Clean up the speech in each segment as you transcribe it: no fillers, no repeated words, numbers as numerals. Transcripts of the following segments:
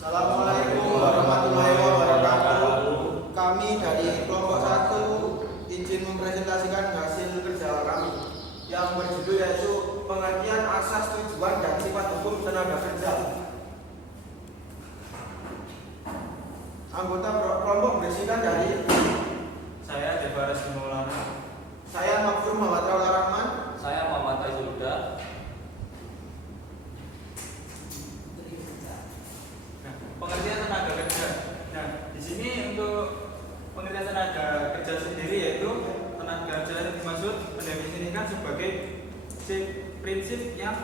Assalamualaikum warahmatullahi wabarakatuh. Kami dari kelompok 1 izin mempresentasikan hasil kerja kami yang berjudul yaitu pengertian asas, tujuan, dan sifat hukum tenaga kerja. Anggota kelompok berisikan dari saya Devares Maulana, saya Makfur Muhammad Raul Rahman, saya Muhammad Aizulda. Pengertian tenaga kerja. Nah, di sini untuk pengertian tenaga kerja sendiri yaitu tenaga kerja yang dimaksud mendefinisikan sebagai prinsip yang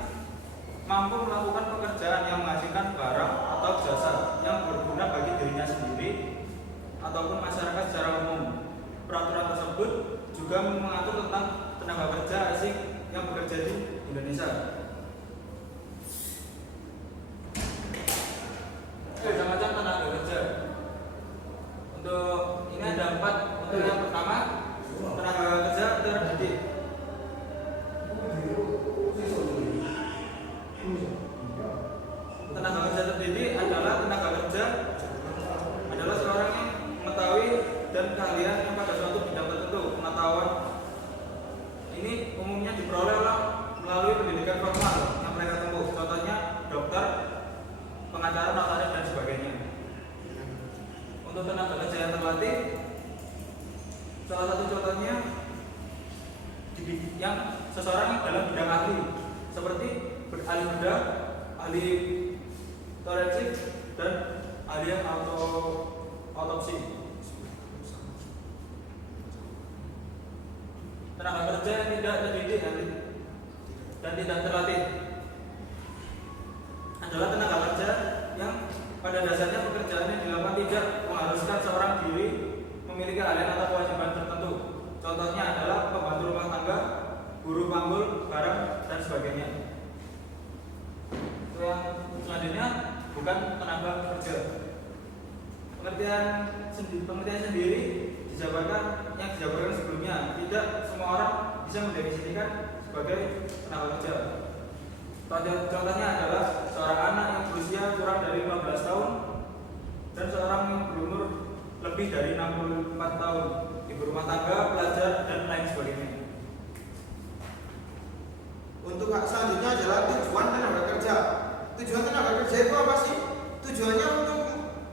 mampu melakukan pekerjaan yang menghasilkan barang atau jasa yang berguna bagi dirinya sendiri ataupun masyarakat secara umum. Peraturan tersebut juga mengatur tentang tenaga kerja asing yang bekerja di Indonesia. Macam-macam tenaga kerja. Untuk ini ada 4. Untuk yang pertama, tenaga kerja terdidik. Tenaga kerja terdidik adalah tenaga kerja adalah seorang yang mengetahui dan keahlian yang pada suatu bidang tertentu. Pengetahuan ini umumnya diperoleh melalui pendidikan formal yang mereka tempuh. Contohnya dokter, pengacara, notaris, dan sebagainya. Untuk tenaga kerja yang terlatih, salah satu contohnya yang seseorang dalam bidang ahli seperti ahli bedah, ahli forensik, dan ahli autopsi. Tenaga kerja yang tidak terdidik dan tidak terlatih adalah tenaga kerja yang pada dasarnya pekerjaannya dilakukan tidak mengharuskan seorang diri memiliki keahlian atau kewajiban tertentu. Contohnya adalah pembantu rumah tangga, buruh panggul, barang, dan sebagainya. Yang selanjutnya bukan tenaga kerja. Pengertian sendiri yang dijabarkan sebelumnya. Tidak semua orang bisa mendefinisikan sebagai tenaga kerja. Contohnya adalah seorang anak yang berusia kurang dari 15 tahun dan seorang yang berumur lebih dari 64 tahun, ibu rumah tangga, pelajar, dan lain sebagainya. untuk selanjutnya adalah tujuan tenaga kerja. Tujuan tenaga kerja itu apa sih? Tujuannya untuk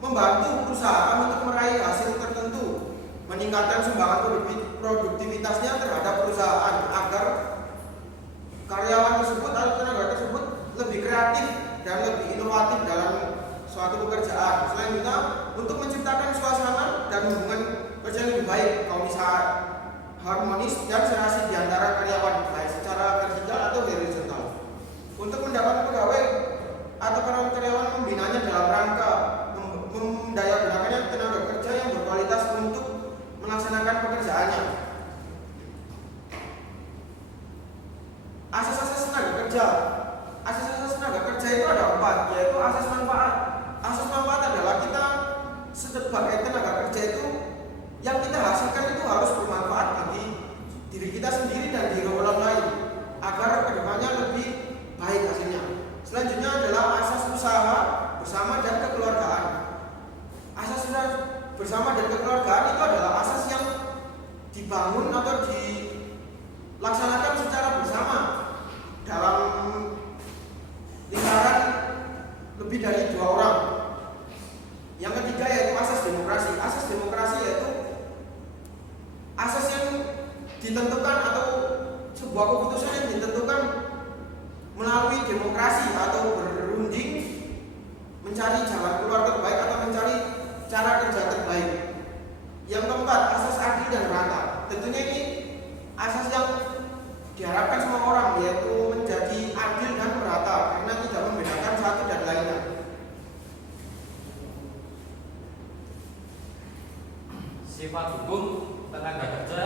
membantu perusahaan untuk meraih hasil tertentu, meningkatkan sumbangan produktivitasnya terhadap perusahaan agar karyawan tersebut atau tenaga tersebut lebih kreatif dan lebih inovatif dalam suatu pekerjaan. Selanjutnya untuk menciptakan suasana dan hubungan kerja yang lebih baik, komisar harmonis dan serasi di antara karyawan baik secara vertikal atau horizontal. Untuk mendapat pegawai atau para karyawan membinanya dalam rangka mendayagunakannya tenaga kerja yang berkualitas untuk melaksanakan pekerjaannya. Asas-asas tenaga kerja. Asas-asas tenaga kerja itu ada 4, yaitu asas manfaat. Asas manfaat adalah kita sebagai tenaga kerja itu yang kita hasilkan itu harus bermanfaat bagi diri kita sendiri dan diri orang lain agar kedepannya lebih baik hasilnya. Selanjutnya adalah asas usaha bersama dan kekeluargaan. Asas usaha bersama dan kekeluargaan itu adalah asas yang dibangun atau dilaksanakan secara bersama dalam lingkaran lebih dari 2 orang. Yang ketiga yaitu asas demokrasi. Asas demokrasi yaitu asas yang ditentukan atau sebuah keputusan yang ditentukan melalui demokrasi atau berunding mencari jalan keluar terbaik atau mencari cara kerja terbaik. Yang keempat, asas adil dan merata. Tentunya ini asas yang diharapkan semua orang, yaitu menjadi adil dan merata karena tidak membedakan satu dan lainnya. Sifat hukum tenaga kerja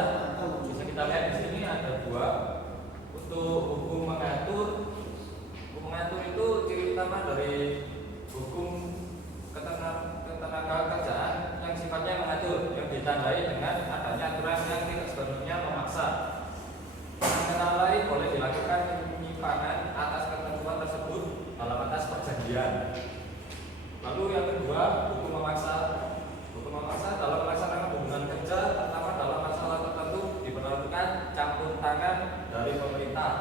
bisa kita lihat di sini ada 2. Untuk hukum mengatur itu ciri utama dari hukum ketenaga kerjaan yang sifatnya mengatur, yang ditandai dengan adanya aturan yang tidak sepenuhnya memaksa. Antara lain boleh dilakukan penyimpangan atas ketentuan tersebut dalam atas perjanjian. Lalu yang kedua, hukum memaksa. Hukum memaksa dalam melaksanakan hubungan kerja, terutama dalam masalah tertentu diperlakukan campur tangan dari pemerintah.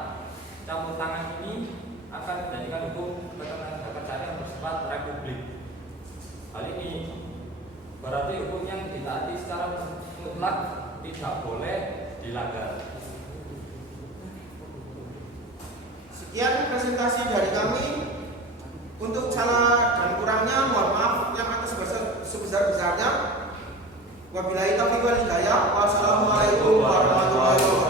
Campur tangan ini akan menjadikan hukum ketenaga kerjaan yang bersifat republik. Hal ini berarti hukum yang ditaati secara mutlak tidak boleh dilanggar. Sekian presentasi dari kami. Untuk salah dan kurangnya mohon maaf yang atas sebesar-besarnya. Wabillahi taufiq wal hidayah. Wassalamualaikum warahmatullahi wabarakatuh.